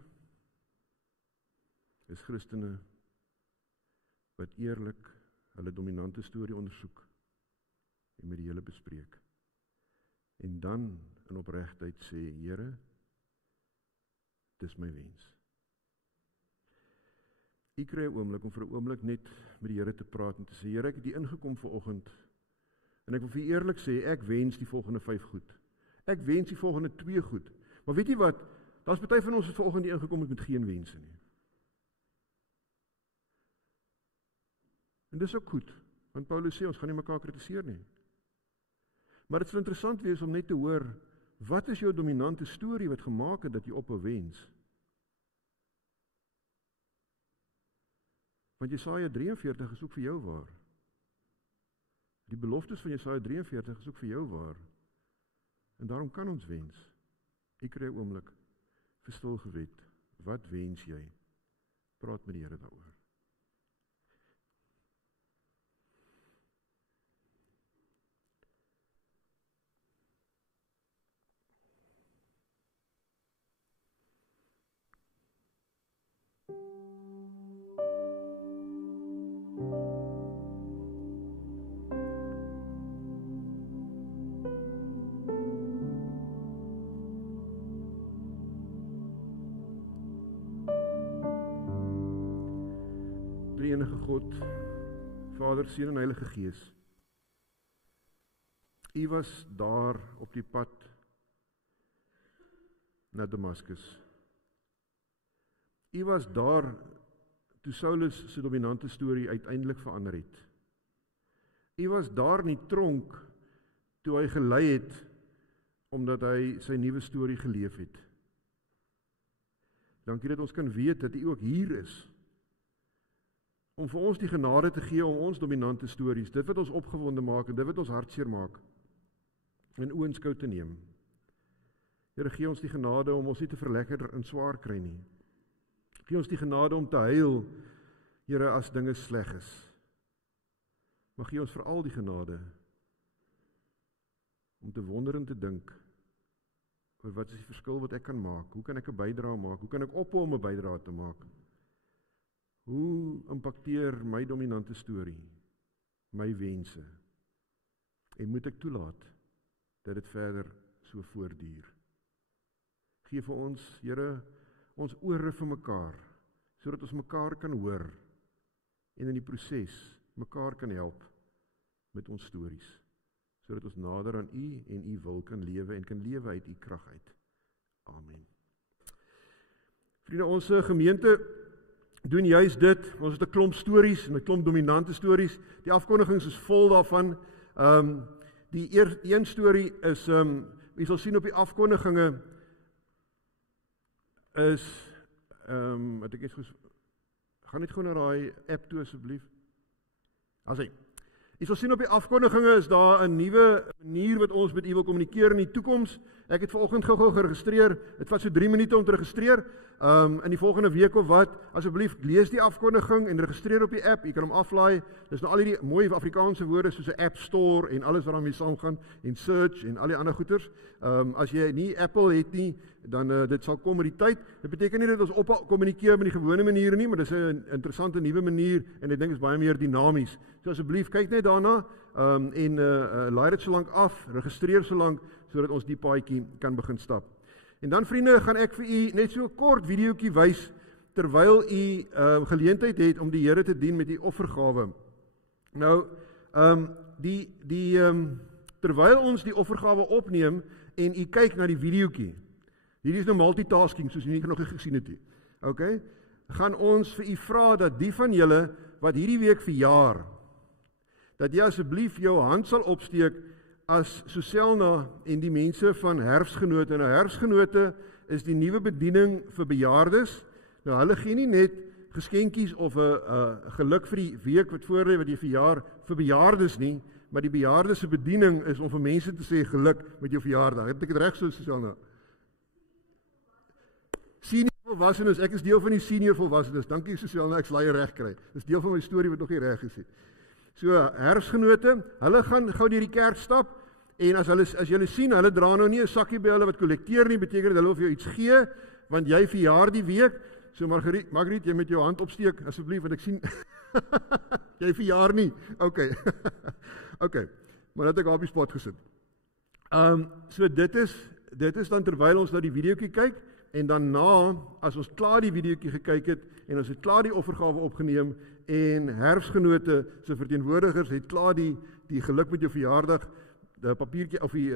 is Christene wat eerlik hulle dominante storie ondersoek en met die hele bespreek. En dan in opregtheid sê, Here, dis my wens. Ek kry 'n oomblik om vir 'n oomblik net met die Here te praat en te sê, Here, ek het hier ingekom vanoggend en ek wil vir eerlik sê, ek wens die volgende 5 goed. Ek wens die volgende 2 goed. Maar weet jy wat? Daar's party van ons wat vanoggend hier ingekom het met geen wense nie. En dis ook goed, want Paulus sê, ons gaan nie mekaar kritiseer nie. Maar dit sal interessant wees om net te hoor, wat is jou dominante storie wat gemaak het dat jy ophou wens? Want Jesaja 43 is ook vir jou waar. Die beloftes van Jesaja 43 is ook vir jou waar. En daarom kan ons wens. Ek kry 'n oomblik vir stil gewet. Wat wens jy? Praat met die Here daaroor. Drie-enige God, Vader, Seun en Heilige Gees. U was daar op die pad na Damaskus. U was daar toe Saulus se dominante storie uiteindelik verander het. U was daar in die tronk toe hy gelei het omdat hy sy nuwe storie geleef het. Dankie dat ons kan weet dat U ook hier is om vir ons die genade te gee om ons dominante stories, dit wat ons opgewonde maak en dit wat ons hartseer maak, in oënskou te neem. Here, gee ons die genade om ons nie te verlekker en swaar kry nie. Gee ons die genade om te huil, Here, as dinge sleg is. Maar gee ons veral die genade om te wonder en te dink oor wat is die verskil wat ek kan maak? Hoe kan ek 'n bydrae maak? Hoe kan ek ophou om 'n bydrae te maak? Hoe impakteer my dominante storie my wense? En moet ek toelaat dat dit verder so voortduur? Gee vir ons, Here, ons ore vir mekaar, sodat ons mekaar kan hoor en in die proses mekaar kan help met ons stories, sodat ons nader aan U en U wil kan lewe en kan lewe uit U krag uit. Amen. Vriende, ons gemeente doen juist dit. Ons het 'n klomp stories en 'n klomp dominante stories. Die afkondigings is vol daarvan. Die een storie is, u sal sien op die afkondiginge, is, wat ek net gaan net gewoon na daai app toe asseblief. Jy sal sien op die afkondiginge is daar 'n nuwe manier wat ons met u wil kommunikeer in die toekoms. Ek het vanoggend gou-gou geregistreer. Dit vat so 3 minute om te registreer. In die volgende week of wat, asseblief lees die afkondiging en registreer op die app. Jy kan hom aflaai. Dis nou al hierdie mooi Afrikaanse woorde soos 'n app store en alles wat daarmee saamgaan en search en al die ander goeters. As jy nie Apple het nie, dan dit sal kom met die tyd. Dit beteken nie dat ons op kommunikeer met die gewone maniere nie, maar dis 'n interessante nuwe manier en ek dink is baie meer dinamies. So asseblief kyk net daarna en laai dit so lank af, registreer so lank sodat ons die paadjie kan begin stap. En dan vriende, gaan ek vir u net so 'n kort videoetjie wys terwyl u geleentheid het om die Here te dien met die offergawe. Nou, terwyl ons die offergawe opneem en u kyk na die videoetjie. Hierdie is nou multitasking soos u nie nog gesien het nie. Okay? Gaan ons vir u vra dat die van julle wat hierdie week verjaar, dat jy asseblief jou hand sal opsteek as Suselna en die mense van Herfsgenote. Nou Herfsgenote is die nuwe bediening vir bejaardes. Nou hulle gee nie net geskenkies of 'n geluk vir die week wat voor lê wat jy verjaar vir bejaardes nie, maar die bejaardes se bediening is om vir mense te sê geluk met jou verjaardag. Het ek dit reg so Suselna? Senior volwassenes, ek is deel van die senior volwassenes. Dankie Suselna, ek sal jy reg kry. Dis deel van my storie wat nog nie reg is nie. So, Herfsgenote, hulle gaan gou deur die kerk stap, en as julle sien, hulle dra nou nie 'n sakkie by hulle wat kollekteer nie, beteken dit hulle hoef jou iets gee, want jy verjaar die week. So Margriet, jy met jou hand opsteek, asseblief, want ek sien, jy verjaar nie. Okay. Okay, maar dat ek op die spot gesit. So dit is dan terwyl ons na die videoetjie kyk, en daarna, as ons klaar die videoetjie gekyk het, en ons het klaar die offergawe opgeneem, en Herfsgenote se verteenwoordigers het klaar die geluk met jou verjaardag, die papiertjie of die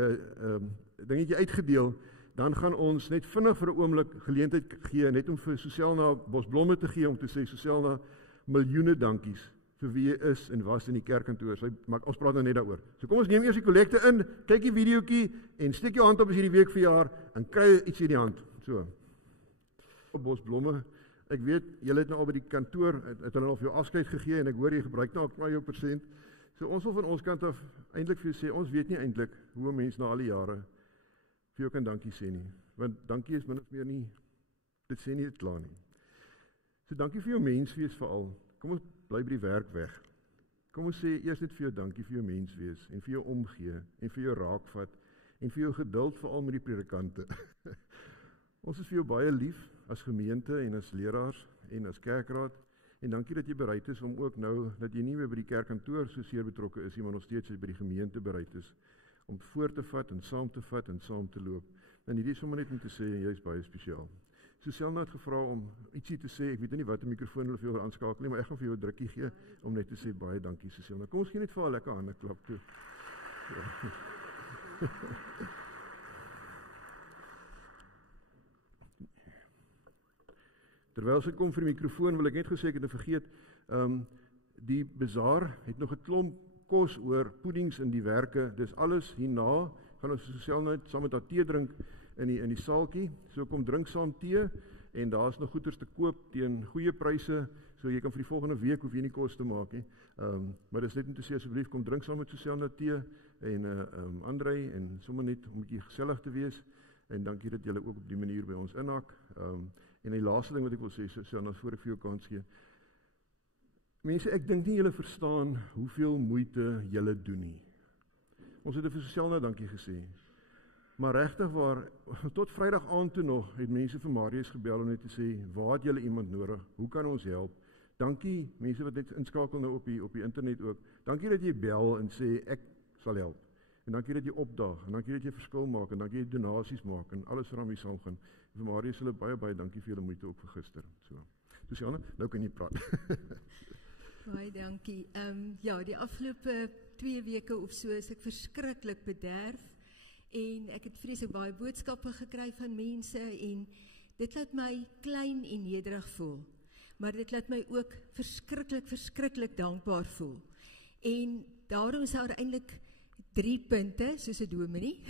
dingetjie uitgedeel, dan gaan ons net vinnig vir 'n oomblik geleentheid gee, net om vir Suselna bosblomme te gee, om te sê, Suselna, miljoene dankies vir wie jy is en was in die kerkkantoor. Maar ons praat nou net daaroor. So kom ons neem eers die kollekte in, kyk die videoetjie, en steek jou hand op as jy die week verjaar, en kry iets in die hand. So, bosblomme. Ek weet, julle het nou al by die kantoor, het hulle al vir jou afskeid gegee, en ek hoor jy gebruik nou al jou persent. So ons wil van ons kant af eintlik vir jou sê, ons weet nie eintlik hoe 'n mens na al die jare vir jou kan dankie sê nie. Want dankie is min of meer nie, dit sê nie dit klaar nie. So dankie vir jou menswees veral. Kom ons bly by die werk weg. Kom ons sê eers net vir jou dankie vir jou menswees, en vir jou omgee, en vir jou raakvat, en vir jou geduld veral met die predikante. Ons is vir jou baie lief, as gemeente en as leraars en as kerkraad, en dankie dat jy bereid is om ook nou, dat jy nie meer by die kerkkantoor so seer betrokke is, maar nog steeds by die gemeente bereid is, om voor te vat en saam te loop. En hierdie is sommer net om te sê, jy is baie spesiaal. Suselna het gevra om ietsie te sê, ek weet nie wat 'n mikrofoon hulle vir jou aanskakel nie, maar ek gaan vir jou 'n drukkie gee, om net te sê, baie dankie Suselna. Kom ons gee net vir haar lekker hande klap toe. Terwyl sy kom vir die mikrofoon, wil ek net gesê, ek het vergeet, die bazaar het nog 'n klomp kos oor, puddings in die werke, dis alles hierna, gaan ons Suselna net saam met haar tee drink in die saaltjie, so kom drink saam tee, en daar is nog goeders te koop teen goeie pryse, so jy kan vir die volgende week hoef jy nie kos te maak nie, maar dis net om te sê, asseblief kom drink saam met Suselna tee, en Andrei, en sommer net om 'n bietjie gesellig te wees, en dankie dat julle ook op die manier by ons inhak. En die laaste ding wat ek wil sê, Suselna, voor ek vir jou kans gee, mense, ek dink nie julle verstaan hoeveel moeite julle doen nie. Ons het vir Suselna dankie gesê, maar regtig waar, tot Vrydag aand toe nog, het mense vir Marius gebel om net te sê, waar het julle iemand nodig, hoe kan ons help? Dankie, mense wat net inskakel nou op die internet ook, dankie dat jy bel en sê, ek sal help, en dankie dat jy opdaag, en dankie dat jy verskil maak, en dankie dat jy donasies maak, en alles wat daarmee saamgaan. Vir Marius, hulle baie dankie vir julle moeite ook vir gister. So Suselna, nou kan jy praat. Baie dankie. Ja, die afgelope 2 weke of so is ek verskriklik bederf en ek het vreeslik baie boodskappe gekry van mense en dit laat my klein en nederig voel. Maar dit laat my ook verskriklik dankbaar voel. En daarom is daar eintlik 3 punte, soos 'n dominee,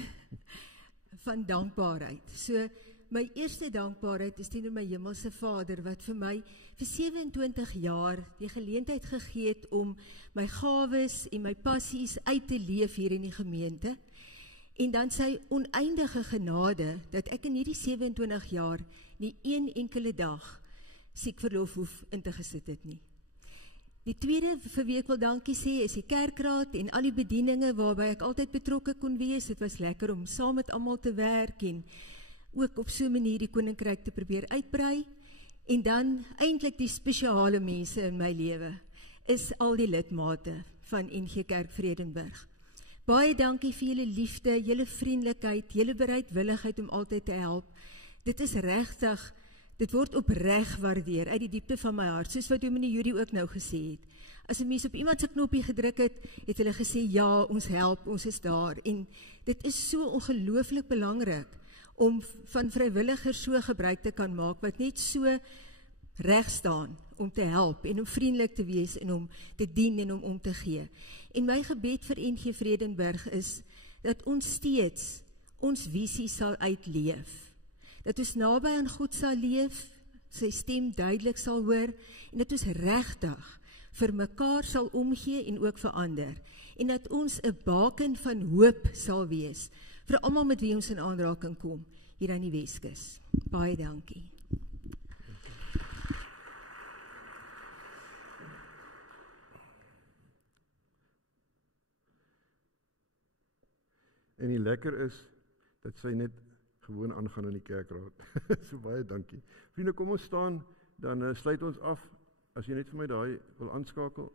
van dankbaarheid. So, my eerste dankbaarheid is teenoor my hemelse Vader, wat vir my vir 27 jaar die geleentheid gegee het om my gawes en my passies uit te leef hier in die gemeente. En dan sy oneindige genade, dat ek in hierdie 27 jaar nie een enkele dag siekverlof hoef in te gesit het nie. Die tweede vir wie ek wil dankie sê is die kerkraad en al die bedieninge waarby ek altyd betrokke kon wees. Dit was lekker om saam met almal te werk en ook op so 'n manier die koninkryk te probeer uitbrei. En dan eintlik die spesiale mense in my lewe is al die lidmate van NG Kerk Vredenburg. Baie dankie vir julle liefde, julle vriendelikheid, julle bereidwilligheid om altyd te help. Dit is regtig, dit word opreg waardeer uit die diepte van my hart, soos wat Dominee Judy ook nou gesê het. As 'n mens op iemand se knoppie gedruk het, het hulle gesê ja, ons help, ons is daar. En dit is so ongelooflik belangrik om van vrywilligers so gebruik te kan maak, wat net so reg staan om te help en om vriendelik te wees en om te dien en om te gee. En my gebed vir NG Vredenburg is dat ons steeds ons visie sal uitleef. Dat ons naby aan God sal leef, sy stem duidelik sal hoor en dat ons regtig vir mekaar sal omgee en ook vir ander. En dat ons 'n baken van hoop sal wees vir almal met wie ons in aanraking kom hier aan die Weskus. Baie dankie. En die lekker is dat sy net gewoon aangaan in die kerkraad. So baie dankie. Vriende, kom ons staan, dan sluit ons af. As jy net vir my daai wil aanskakel.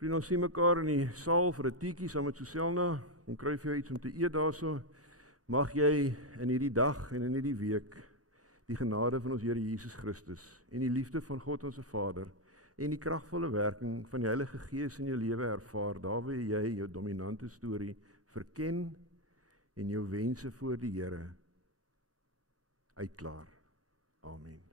Vriende, ons sien mekaar in die saal vir 'n teetjie saam met Suselna. Kom kry vir jou iets om te eet daarso. Mag jy in hierdie dag en in hierdie week die genade van ons Here Jesus Christus en die liefde van God ons Vader en die kragvolle werking van die Heilige Gees in jou lewe ervaar, daar waar jy jou dominante storie verken en jou wense voor die Here uitklaar. Amen.